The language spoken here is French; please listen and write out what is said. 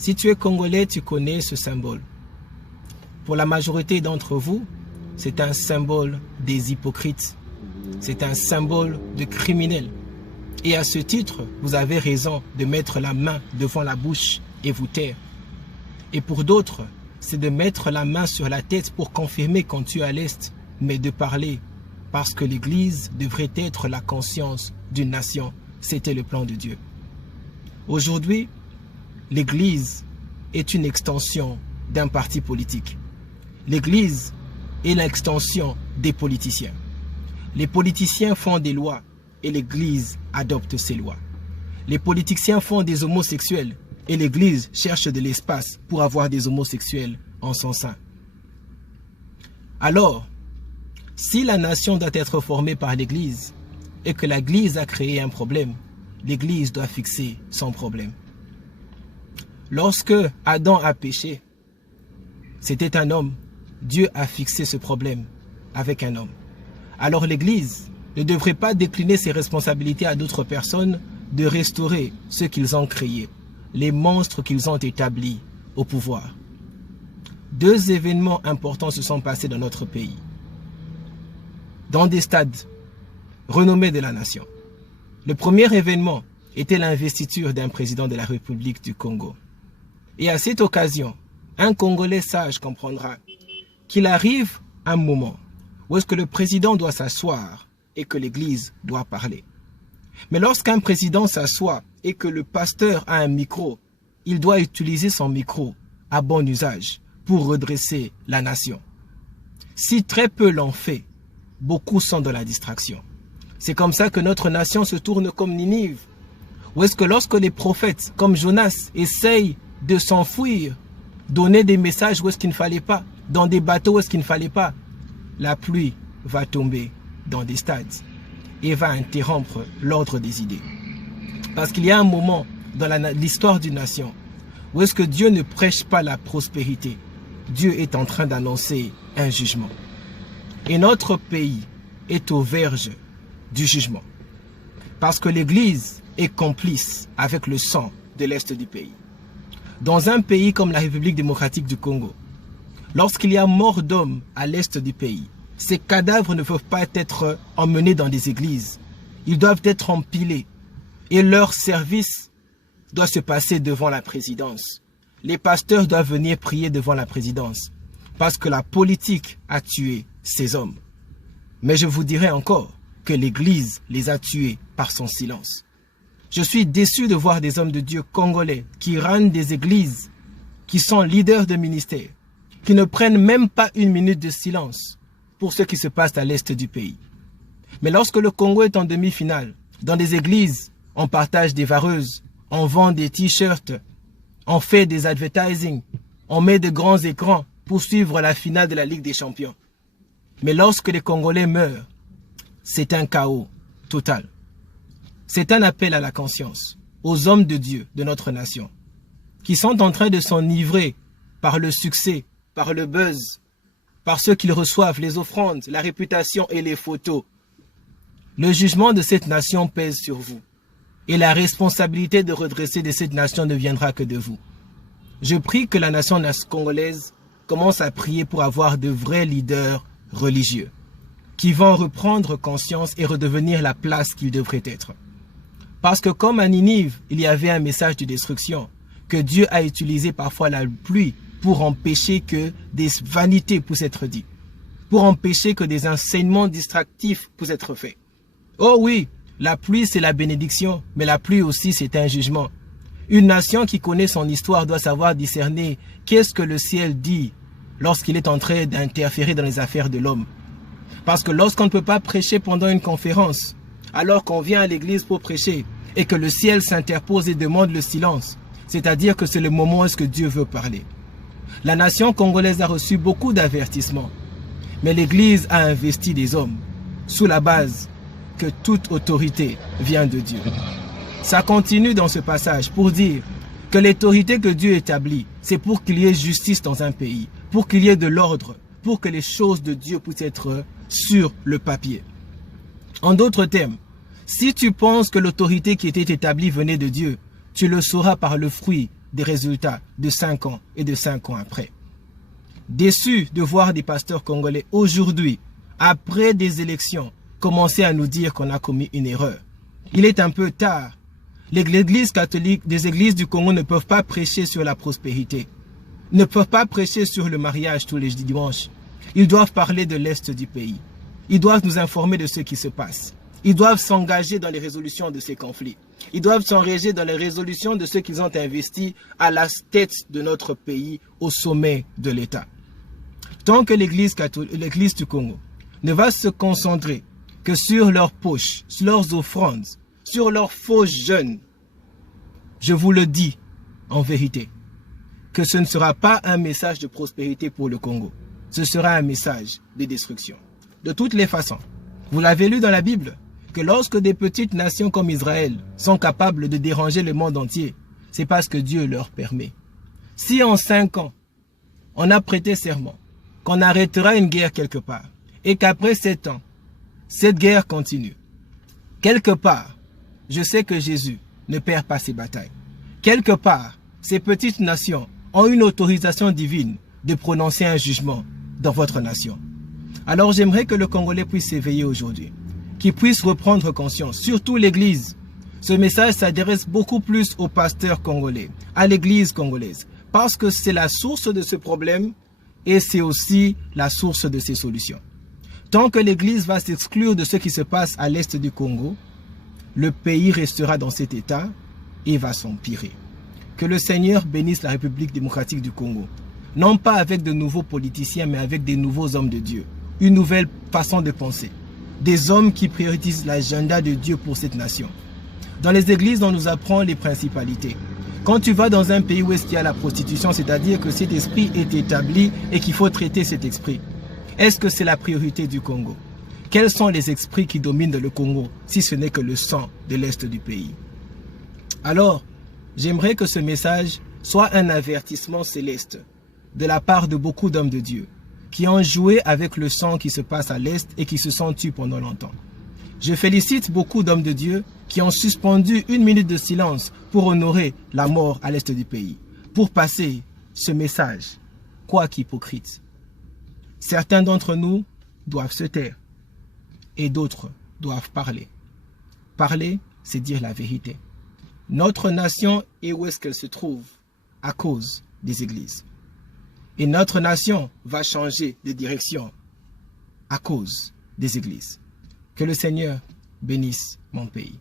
Si tu es congolais, tu connais ce symbole. Pour la majorité d'entre vous, c'est un symbole des hypocrites. C'est un symbole de criminels. Et à ce titre, vous avez raison de mettre la main devant la bouche et vous taire. Et pour d'autres, c'est de mettre la main sur la tête pour confirmer quand tu es à l'Est, mais de parler. Parce que l'Église devrait être la conscience d'une nation. C'était le plan de Dieu. Aujourd'hui, l'Église est une extension d'un parti politique. L'Église est l'extension des politiciens. Les politiciens font des lois et l'Église adopte ces lois. Les politiciens font des homosexuels et l'Église cherche de l'espace pour avoir des homosexuels en son sein. Alors, si la nation doit être formée par l'Église et que l'Église a créé un problème, l'Église doit fixer son problème. Lorsque Adam a péché, c'était un homme. Dieu a fixé ce problème avec un homme. Alors l'Église ne devrait pas décliner ses responsabilités à d'autres personnes de restaurer ce qu'ils ont créé, les monstres qu'ils ont établis au pouvoir. Deux événements importants se sont passés dans notre pays, dans des stades renommés de la nation. Le premier événement était l'investiture d'un président de la République du Congo. Et à cette occasion, un Congolais sage comprendra qu'il arrive un moment où est-ce que le président doit s'asseoir et que l'Église doit parler. Mais lorsqu'un président s'assoit et que le pasteur a un micro, il doit utiliser son micro à bon usage pour redresser la nation. Si très peu l'ont fait, beaucoup sont dans la distraction. C'est comme ça que notre nation se tourne comme Ninive. Où est-ce que lorsque les prophètes comme Jonas essayent de s'enfuir, donner des messages où est-ce qu'il ne fallait pas, dans des bateaux où est-ce qu'il ne fallait pas, la pluie va tomber dans des stades et va interrompre l'ordre des idées. Parce qu'il y a un moment dans l'histoire d'une nation où est-ce que Dieu ne prêche pas la prospérité. Dieu est en train d'annoncer un jugement. Et notre pays est aux verges du jugement. Parce que l'Église est complice avec le sang de l'Est du pays. Dans un pays comme la République démocratique du Congo, lorsqu'il y a mort d'hommes à l'Est du pays, ces cadavres ne peuvent pas être emmenés dans des églises. Ils doivent être empilés. Et leur service doit se passer devant la présidence. Les pasteurs doivent venir prier devant la présidence. Parce que la politique a tué ces hommes. Mais je vous dirai encore que l'Église les a tués par son silence. Je suis déçu de voir des hommes de Dieu congolais qui rannent des églises, qui sont leaders de ministère, qui ne prennent même pas une minute de silence pour ce qui se passe à l'est du pays. Mais lorsque le Congo est en demi-finale, dans des églises, on partage des vareuses, on vend des t-shirts, on fait des advertising, on met de grands écrans pour suivre la finale de la Ligue des Champions. Mais lorsque les Congolais meurent, c'est un chaos total. C'est un appel à la conscience, aux hommes de Dieu de notre nation, qui sont en train de s'enivrer par le succès, par le buzz, par ceux qu'ils reçoivent, les offrandes, la réputation et les photos. Le jugement de cette nation pèse sur vous. Et la responsabilité de redresser de cette nation ne viendra que de vous. Je prie que la nation congolaise commence à prier pour avoir de vrais leaders religieux, qui vont reprendre conscience et redevenir la place qu'ils devraient être. Parce que comme à Ninive, il y avait un message de destruction, que Dieu a utilisé parfois la pluie pour empêcher que des vanités puissent être dites, pour empêcher que des enseignements distractifs puissent être faits. Oh oui, la pluie c'est la bénédiction, mais la pluie aussi c'est un jugement. Une nation qui connaît son histoire doit savoir discerner qu'est-ce que le ciel dit lorsqu'il est en train d'interférer dans les affaires de l'homme. Parce que lorsqu'on ne peut pas prêcher pendant une conférence, alors qu'on vient à l'église pour prêcher, et que le ciel s'interpose et demande le silence, c'est-à-dire que c'est le moment où est-ce que Dieu veut parler. La nation congolaise a reçu beaucoup d'avertissements, mais l'Église a investi des hommes sous la base que toute autorité vient de Dieu. Ça continue dans ce passage pour dire que l'autorité que Dieu établit, c'est pour qu'il y ait justice dans un pays, pour qu'il y ait de l'ordre, pour que les choses de Dieu puissent être sur le papier. En d'autres termes, si tu penses que l'autorité qui était établie venait de Dieu, tu le sauras par le fruit des résultats de 5 ans et de 5 ans après. Déçu de voir des pasteurs congolais aujourd'hui, après des élections, commencer à nous dire qu'on a commis une erreur. Il est un peu tard. L'Église catholique, les églises du Congo ne peuvent pas prêcher sur la prospérité, ne peuvent pas prêcher sur le mariage tous les dimanches. Ils doivent parler de l'Est du pays. Ils doivent nous informer de ce qui se passe. Ils doivent s'engager dans les résolutions de ces conflits. Ils doivent s'engager dans les résolutions de ceux qu'ils ont investis à la tête de notre pays, au sommet de l'État. Tant que l'Église du Congo ne va se concentrer que sur leurs poches, sur leurs offrandes, sur leurs faux jeûnes, je vous le dis en vérité, que ce ne sera pas un message de prospérité pour le Congo. Ce sera un message de destruction. De toutes les façons, vous l'avez lu dans la Bible, que lorsque des petites nations comme Israël sont capables de déranger le monde entier, c'est parce que Dieu leur permet. Si en 5 ans, on a prêté serment, qu'on arrêtera une guerre quelque part, et qu'après 7 ans, cette guerre continue, quelque part, je sais que Jésus ne perd pas ses batailles. Quelque part, ces petites nations ont une autorisation divine de prononcer un jugement dans votre nation. Alors j'aimerais que le Congolais puisse s'éveiller aujourd'hui, qu'il puisse reprendre conscience, surtout l'Église. Ce message s'adresse beaucoup plus aux pasteurs congolais, à l'Église congolaise, parce que c'est la source de ce problème et c'est aussi la source de ces solutions. Tant que l'Église va s'exclure de ce qui se passe à l'est du Congo, le pays restera dans cet état et va s'empirer. Que le Seigneur bénisse la République démocratique du Congo, non pas avec de nouveaux politiciens, mais avec des nouveaux hommes de Dieu, une nouvelle façon de penser, des hommes qui prioritisent l'agenda de Dieu pour cette nation. Dans les églises, on nous apprend les principalités. Quand tu vas dans un pays où il y a la prostitution, c'est-à-dire que cet esprit est établi et qu'il faut traiter cet esprit, est-ce que c'est la priorité du Congo? Quels sont les esprits qui dominent le Congo, si ce n'est que le sang de l'Est du pays? Alors, j'aimerais que ce message soit un avertissement céleste de la part de beaucoup d'hommes de Dieu qui ont joué avec le sang qui se passe à l'Est et qui se sont tués pendant longtemps. Je félicite beaucoup d'hommes de Dieu qui ont suspendu 1 minute de silence pour honorer la mort à l'Est du pays, pour passer ce message, quoique hypocrite. Certains d'entre nous doivent se taire et d'autres doivent parler. Parler, c'est dire la vérité. Notre nation est où est-ce qu'elle se trouve? À cause des églises. Et notre nation va changer de direction à cause des églises. Que le Seigneur bénisse mon pays.